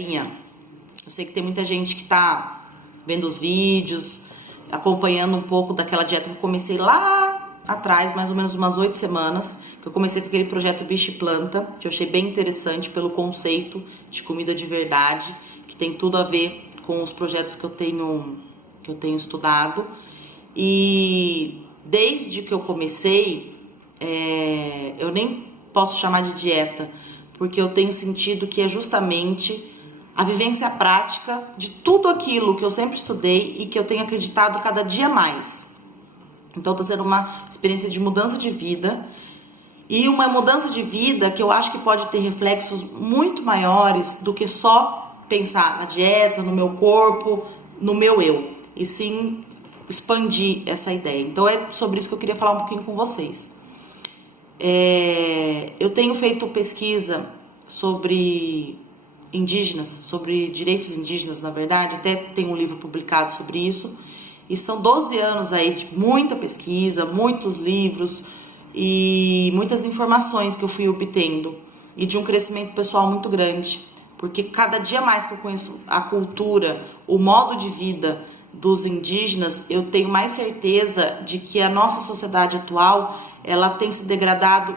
Eu sei que tem muita gente que tá vendo os vídeos, acompanhando um pouco daquela dieta que eu comecei lá atrás, mais ou menos umas 8 semanas, que eu comecei com aquele projeto Bicho e Planta, que eu achei bem interessante pelo conceito de comida de verdade, que tem tudo a ver com os projetos que eu tenho estudado. E desde que eu comecei, eu nem posso chamar de dieta, porque eu tenho sentido que é justamente a vivência prática de tudo aquilo que eu sempre estudei e que eu tenho acreditado cada dia mais. Então está sendo uma experiência de mudança de vida, e uma mudança de vida que eu acho que pode ter reflexos muito maiores do que só pensar na dieta, no meu corpo, no meu eu, e sim expandir essa ideia. Então é sobre isso que eu queria falar um pouquinho com vocês. Eu tenho feito pesquisa sobre indígenas, sobre direitos indígenas, na verdade, até tem um livro publicado sobre isso, e são 12 anos aí de muita pesquisa, muitos livros e muitas informações que eu fui obtendo, e de um crescimento pessoal muito grande, porque cada dia mais que eu conheço a cultura, o modo de vida dos indígenas, eu tenho mais certeza de que a nossa sociedade atual, ela tem se degradado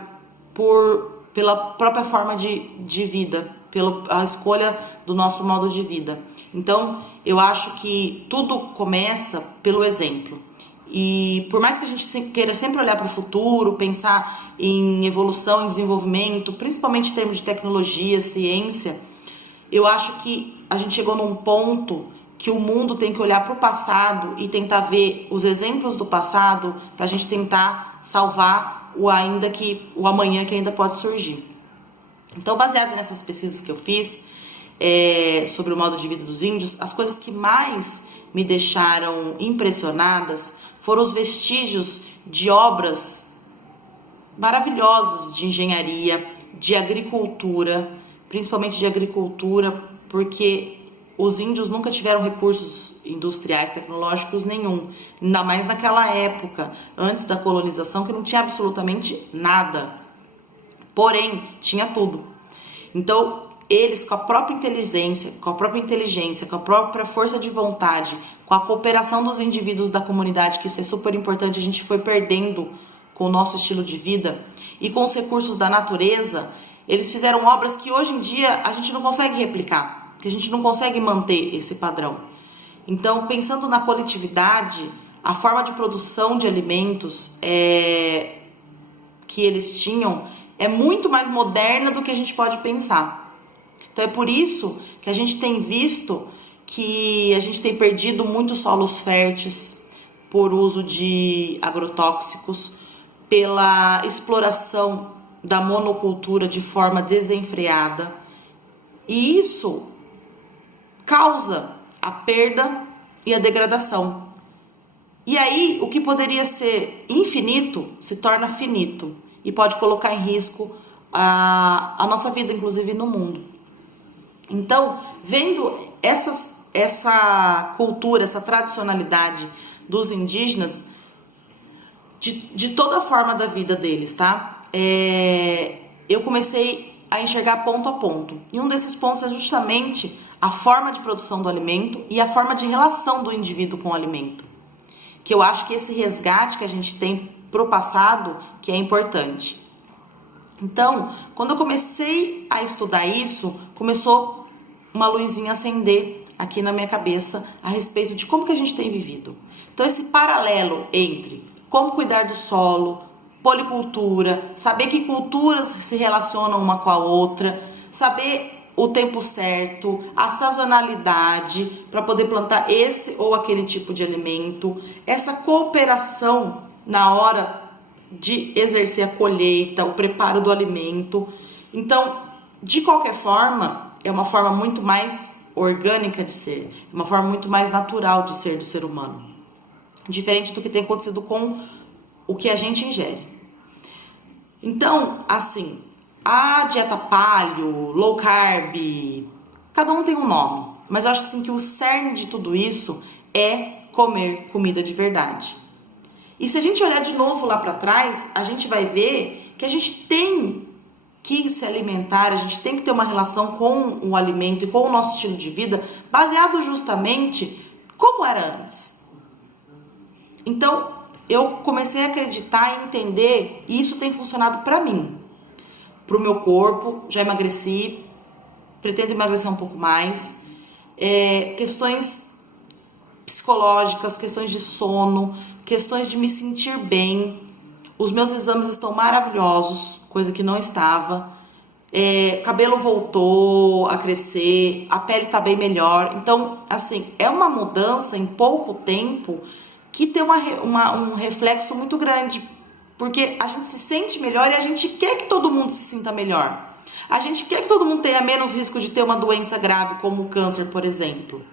pela própria forma de vida, pela escolha do nosso modo de vida. Então, eu acho que tudo começa pelo exemplo. E por mais que a gente queira sempre olhar para o futuro, pensar em evolução, em desenvolvimento, principalmente em termos de tecnologia, ciência, eu acho que a gente chegou num ponto que o mundo tem que olhar para o passado e tentar ver os exemplos do passado para a gente tentar salvar o amanhã que ainda pode surgir. Então, baseado nessas pesquisas que eu fiz sobre o modo de vida dos índios, as coisas que mais me deixaram impressionadas foram os vestígios de obras maravilhosas de engenharia, de agricultura, principalmente de agricultura, porque os índios nunca tiveram recursos industriais, tecnológicos nenhum, ainda mais naquela época, antes da colonização, que não tinha absolutamente nada. Porém, tinha tudo. Então, eles, com a própria inteligência, com a própria força de vontade, com a cooperação dos indivíduos da comunidade, que isso é super importante, a gente foi perdendo com o nosso estilo de vida, e com os recursos da natureza, eles fizeram obras que hoje em dia a gente não consegue replicar, que a gente não consegue manter esse padrão. Então, pensando na coletividade, a forma de produção de alimentos que eles tinham é muito mais moderna do que a gente pode pensar. Então é por isso que a gente tem visto que a gente tem perdido muitos solos férteis por uso de agrotóxicos, pela exploração da monocultura de forma desenfreada. E isso causa a perda e a degradação. E aí, o que poderia ser infinito se torna finito e pode colocar em risco a nossa vida, inclusive no mundo. Então, vendo essa cultura, essa tradicionalidade dos indígenas, de toda a forma da vida deles, tá? Eu comecei a enxergar ponto a ponto. E um desses pontos é justamente a forma de produção do alimento e a forma de relação do indivíduo com o alimento. Que eu acho que esse resgate que a gente tem pro passado, que é importante. Então, quando eu comecei a estudar isso, começou uma luzinha a acender aqui na minha cabeça a respeito de como que a gente tem vivido. Então, esse paralelo entre como cuidar do solo, policultura, saber que culturas se relacionam uma com a outra, saber o tempo certo, a sazonalidade para poder plantar esse ou aquele tipo de alimento, essa cooperação na hora de exercer a colheita, o preparo do alimento. Então, de qualquer forma, é uma forma muito mais orgânica de ser, uma forma muito mais natural de ser do ser humano, diferente do que tem acontecido com o que a gente ingere. Então, assim, a dieta paleo, low carb, cada um tem um nome, mas eu acho assim que o cerne de tudo isso é comer comida de verdade. E se a gente olhar de novo lá para trás, a gente vai ver que a gente tem que se alimentar, a gente tem que ter uma relação com o alimento e com o nosso estilo de vida baseado justamente como era antes. Então, eu comecei a acreditar e entender, e isso tem funcionado para mim, para o meu corpo. Já emagreci, pretendo emagrecer um pouco mais. Questões psicológicas, questões de sono, questões de me sentir bem. Os meus exames estão maravilhosos, coisa que não estava. Cabelo voltou a crescer, a pele tá bem melhor. Então, assim, é uma mudança em pouco tempo que tem um reflexo muito grande, porque a gente se sente melhor e a gente quer que todo mundo se sinta melhor. A gente quer que todo mundo tenha menos risco de ter uma doença grave, como o câncer, por exemplo.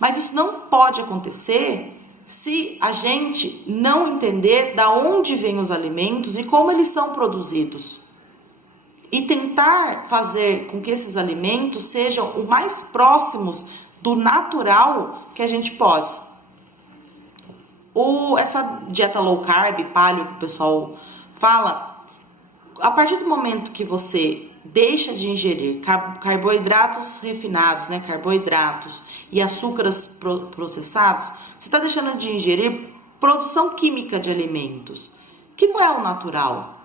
Mas isso não pode acontecer se a gente não entender da onde vêm os alimentos e como eles são produzidos. E tentar fazer com que esses alimentos sejam o mais próximos do natural que a gente pode. Essa dieta low carb, paleo, que o pessoal fala, a partir do momento que você deixa de ingerir carboidratos refinados, né, carboidratos e açúcares processados, você está deixando de ingerir produção química de alimentos, que não é o natural.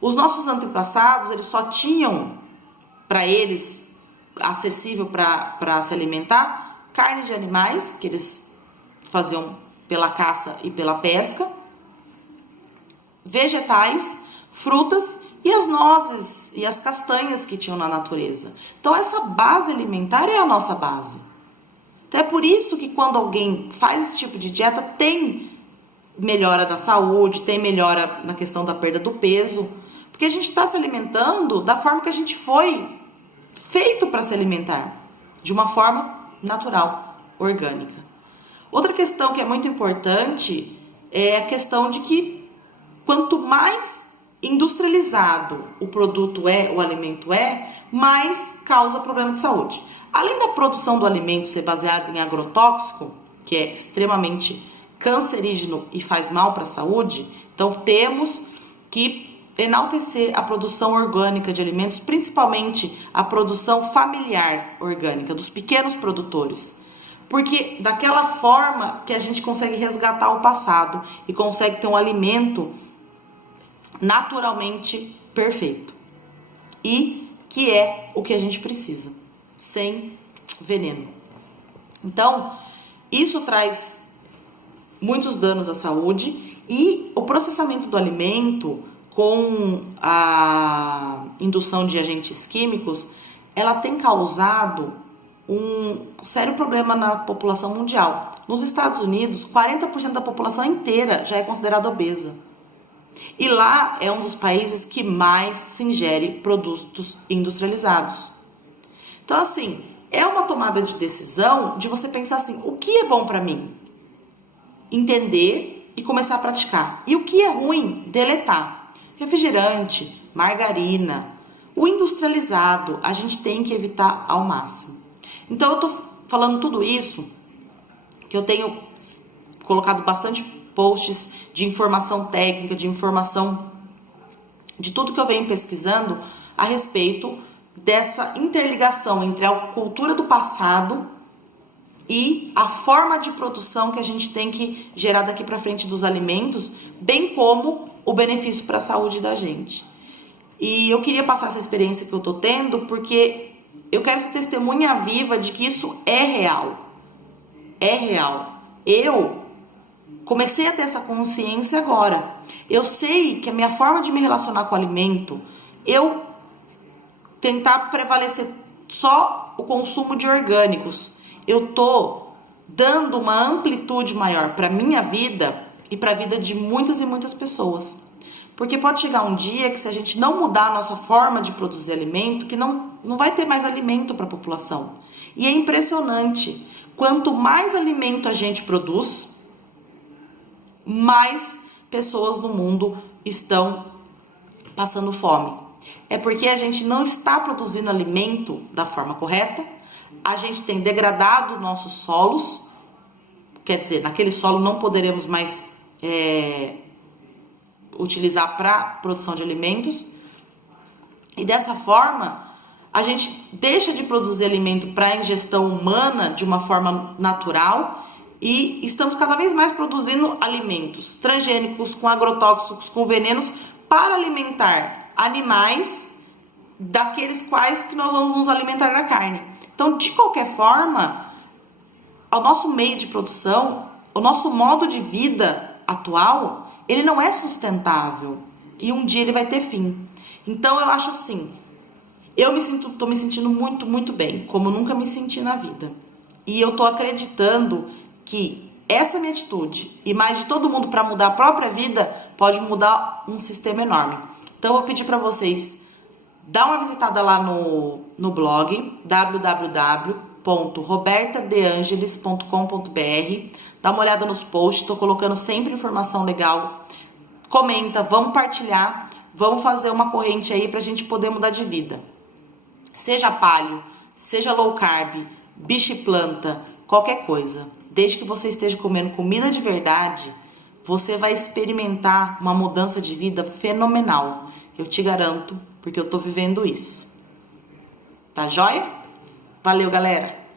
Os nossos antepassados, eles só tinham para eles acessível para se alimentar carne de animais, que eles faziam pela caça e pela pesca, vegetais, frutas e as nozes e as castanhas que tinham na natureza. Então essa base alimentar é a nossa base. Então é por isso que quando alguém faz esse tipo de dieta, tem melhora da saúde, tem melhora na questão da perda do peso, porque a gente está se alimentando da forma que a gente foi feito para se alimentar, de uma forma natural, orgânica. Outra questão que é muito importante é a questão de que quanto mais industrializado o produto o alimento mais causa problema de saúde. Além da produção do alimento ser baseada em agrotóxico, que é extremamente cancerígeno e faz mal para a saúde, então temos que enaltecer a produção orgânica de alimentos, principalmente a produção familiar orgânica, dos pequenos produtores. Porque daquela forma que a gente consegue resgatar o passado e consegue ter um alimento naturalmente perfeito. E que é o que a gente precisa, sem veneno. Então, isso traz muitos danos à saúde, e o processamento do alimento com a indução de agentes químicos, ela tem causado um sério problema na população mundial. Nos Estados Unidos, 40% da população inteira já é considerada obesa. E lá é um dos países que mais se ingere produtos industrializados. Então, assim, é uma tomada de decisão de você pensar assim, o que é bom para mim? Entender e começar a praticar. E o que é ruim, deletar. Refrigerante, margarina, o industrializado, a gente tem que evitar ao máximo. Então, eu tô falando tudo isso, que eu tenho colocado bastante posts de informação técnica, de informação de tudo que eu venho pesquisando a respeito dessa interligação entre a cultura do passado e a forma de produção que a gente tem que gerar daqui para frente dos alimentos, bem como o benefício para a saúde da gente. E eu queria passar essa experiência que eu tô tendo, porque eu quero ser testemunha viva de que isso é real. É real. Eu comecei a ter essa consciência agora. Eu sei que a minha forma de me relacionar com o alimento, eu tentar prevalecer só o consumo de orgânicos, eu tô dando uma amplitude maior para minha vida e para a vida de muitas e muitas pessoas. Porque pode chegar um dia que, se a gente não mudar a nossa forma de produzir alimento, que não vai ter mais alimento para a população. E é impressionante, quanto mais alimento a gente produz, mais pessoas no mundo estão passando fome. É porque a gente não está produzindo alimento da forma correta, a gente tem degradado nossos solos, quer dizer, naquele solo não poderemos mais utilizar para produção de alimentos. E dessa forma, a gente deixa de produzir alimento para ingestão humana de uma forma natural e estamos cada vez mais produzindo alimentos transgênicos, com agrotóxicos, com venenos, para alimentar animais daqueles quais que nós vamos nos alimentar da carne. Então, de qualquer forma, o nosso meio de produção, o nosso modo de vida atual, ele não é sustentável e um dia ele vai ter fim. Então, eu acho assim, tô me sentindo muito, muito bem, como nunca me senti na vida. E eu tô acreditando que essa minha atitude e mais de todo mundo para mudar a própria vida pode mudar um sistema enorme. Então, eu vou pedir para vocês dar uma visitada lá no blog www.robertadeangelis.com.br. Dá uma olhada nos posts, tô colocando sempre informação legal. Comenta, vamos partilhar, vamos fazer uma corrente aí pra gente poder mudar de vida. Seja paleo, seja low carb, bicho e planta, qualquer coisa. Desde que você esteja comendo comida de verdade, você vai experimentar uma mudança de vida fenomenal. Eu te garanto, porque eu tô vivendo isso. Tá joia? Valeu, galera!